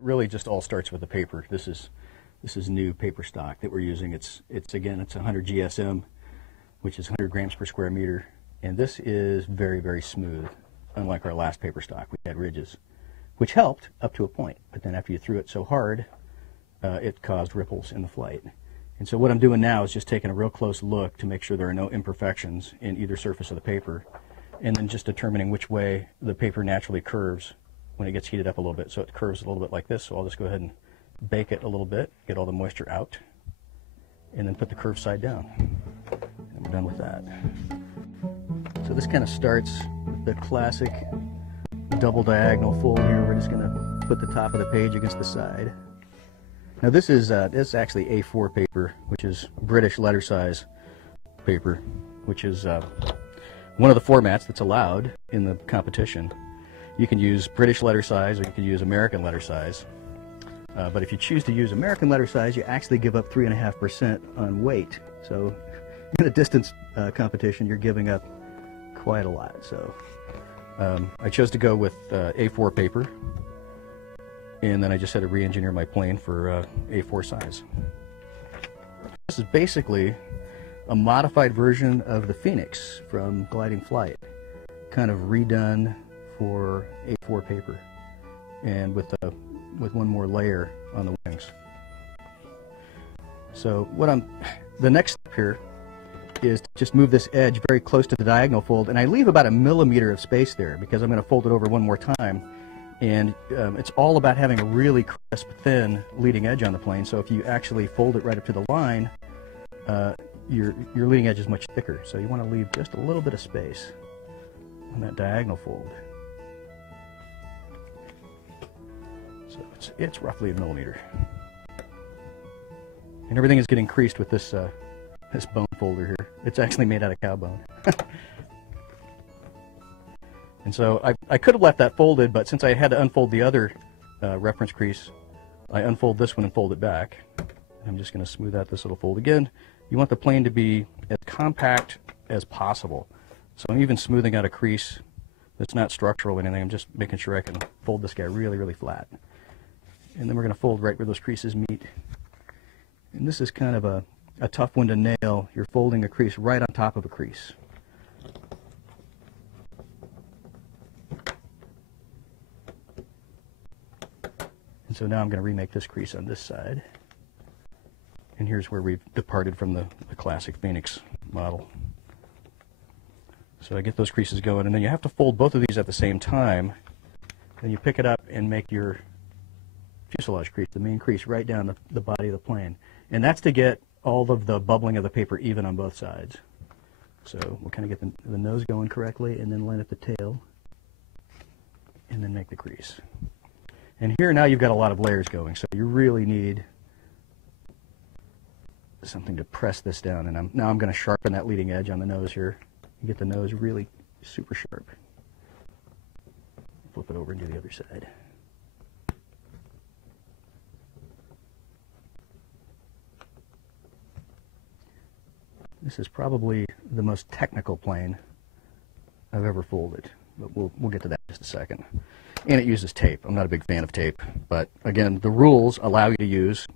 Really just all starts with the paper. This is new paper stock that we're using. It's 100 GSM, which is 100 grams per square meter, and this is very, very smooth. Unlike our last paper stock, we had ridges, which helped up to a point, but then after you threw it so hard, it caused ripples in the flight. And so what I'm doing now is just taking a real close look to make sure there are no imperfections in either surface of the paper, and then just determining which way the paper naturally curves when it gets heated up a little bit. So it curves a little bit like this, so I'll just go ahead and bake it a little bit, get all the moisture out, and then put the curved side down. And we're done with that. So this kind of starts with the classic double diagonal fold here. We're just going to put the top of the page against the side. Now this is actually A4 paper, which is British letter size paper, which is one of the formats that's allowed in the competition. You can use British letter size or you can use American letter size. But if you choose to use American letter size, you actually give up 3.5% on weight. So in a distance competition, you're giving up quite a lot. So I chose to go with A4 paper, and then I just had to re-engineer my plane for A4 size. This is basically a modified version of the Phoenix from Gliding Flight, kind of redone for A4 paper, and with one more layer on the wings. So the next step here is to just move this edge very close to the diagonal fold, and I leave about 1 millimeter of space there because I'm going to fold it over one more time, and it's all about having a really crisp, thin leading edge on the plane. So if you actually fold it right up to the line, your leading edge is much thicker, so you want to leave just a little bit of space on that diagonal fold. So it's roughly 1 millimeter. And everything is getting creased with this bone folder here. It's actually made out of cow bone. And so I could have left that folded, but since I had to unfold the other reference crease, I unfold this one and fold it back. I'm just going to smooth out this little fold again. You want the plane to be as compact as possible. So I'm even smoothing out a crease that's not structural or anything. I'm just making sure I can fold this guy really, really flat. And then we're going to fold right where those creases meet. And this is kind of a tough one to nail. You're folding a crease right on top of a crease. And so now I'm going to remake this crease on this side. And here's where we've departed from the classic Phoenix model. So I get those creases going, and then you have to fold both of these at the same time. Then you pick it up and make your fuselage crease, the main crease, right down the body of the plane. And that's to get all of the bubbling of the paper even on both sides. So we'll kind of get the nose going correctly, and then line up the tail, and then make the crease. And here now you've got a lot of layers going, so you really need something to press this down. And now I'm going to sharpen that leading edge on the nose here. You get the nose really super sharp. Flip it over and do the other side. This is probably the most technical plane I've ever folded, but we'll get to that in just a second. And it uses tape. I'm not a big fan of tape, but again, the rules allow you to use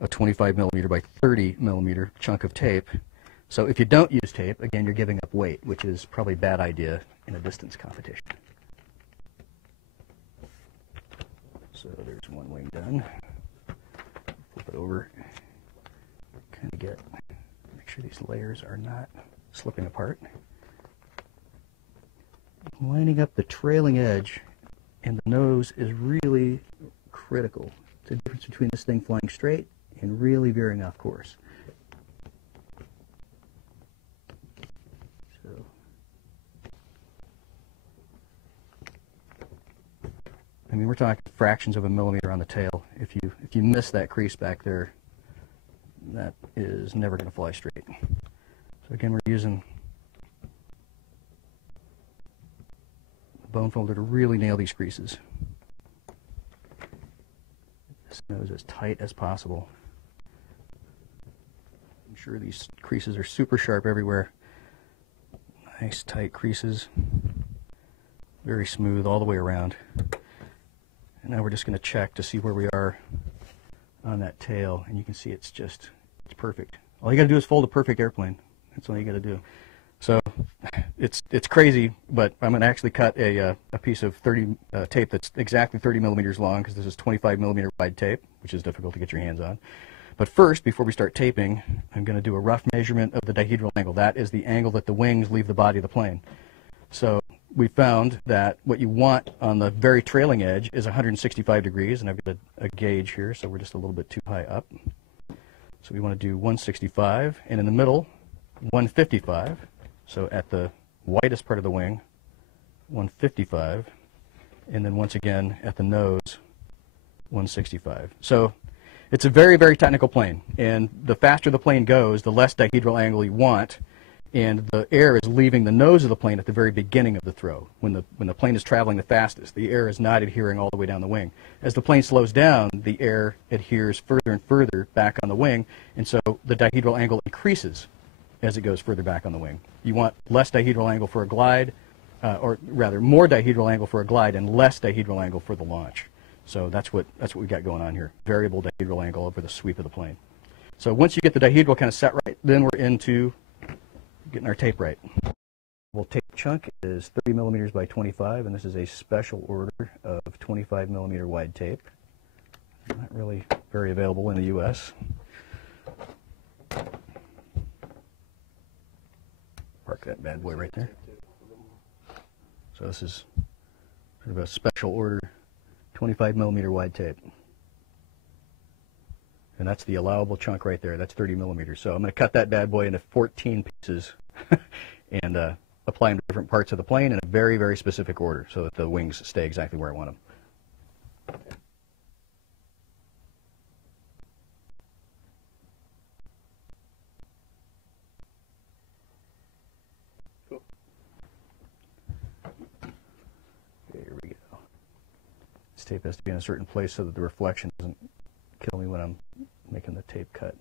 a 25 millimeter by 30 millimeter chunk of tape. So if you don't use tape, again, you're giving up weight, which is probably a bad idea in a distance competition. So there's one wing done. Flip it over. Kind of make sure these layers are not slipping apart. Lining up the trailing edge and the nose is really critical. It's the difference between this thing flying straight and really veering off course. So, I mean, we're talking fractions of a millimeter on the tail. If you miss that crease back there, that is never going to fly straight. So again, we're using the bone folder to really nail these creases. This nose as tight as possible. I'm sure these creases are super sharp everywhere. Nice tight creases. Very smooth all the way around. And now we're just going to check to see where we are on that tail, and you can see it's perfect. All you got to do is fold a perfect airplane. That's all you got to do. So it's crazy, but I'm going to actually cut a piece of tape that's exactly 30 millimeters long, because this is 25 millimeter wide tape, which is difficult to get your hands on. But first, before we start taping, I'm going to do a rough measurement of the dihedral angle. That is the angle that the wings leave the body of the plane. So we found that what you want on the very trailing edge is 165 degrees, and I've got a gauge here, so we're just a little bit too high up. So we want to do 165, and in the middle, 155. So at the widest part of the wing, 155, and then once again at the nose, 165. So it's a very, very technical plane, and the faster the plane goes, the less dihedral angle you want, and the air is leaving the nose of the plane at the very beginning of the throw. When the plane is traveling the fastest, the air is not adhering all the way down the wing. As the plane slows down, the air adheres further and further back on the wing, and so the dihedral angle increases as it goes further back on the wing. You want less dihedral angle for a glide, or rather more dihedral angle for a glide and less dihedral angle for the launch. So that's what we got going on here. Variable dihedral angle over the sweep of the plane. So once you get the dihedral kind of set right, then we're into getting our tape right. Well, tape chunk is 30 millimeters by 25, and this is a special order of 25 millimeter wide tape. Not really very available in the U.S. Park that bad boy right there. So this is sort of a special order 25 millimeter wide tape. And that's the allowable chunk right there. That's 30 millimeters. So I'm going to cut that bad boy into 14 pieces and apply them to different parts of the plane in a very, very specific order so that the wings stay exactly where I want them. Here we go. This tape has to be in a certain place so that the reflection doesn't kill me when I'm making the tape cut.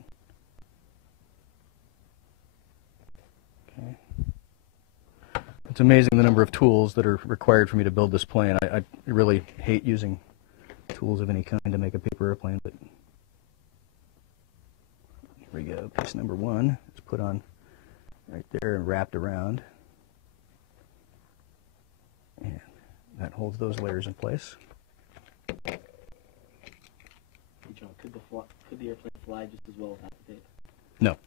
Okay. It's amazing the number of tools that are required for me to build this plane. I really hate using tools of any kind to make a paper airplane, but here we go. Piece number one is put on right there and wrapped around. And that holds those layers in place. Hey John, could the airplane fly just as well without the tape? No.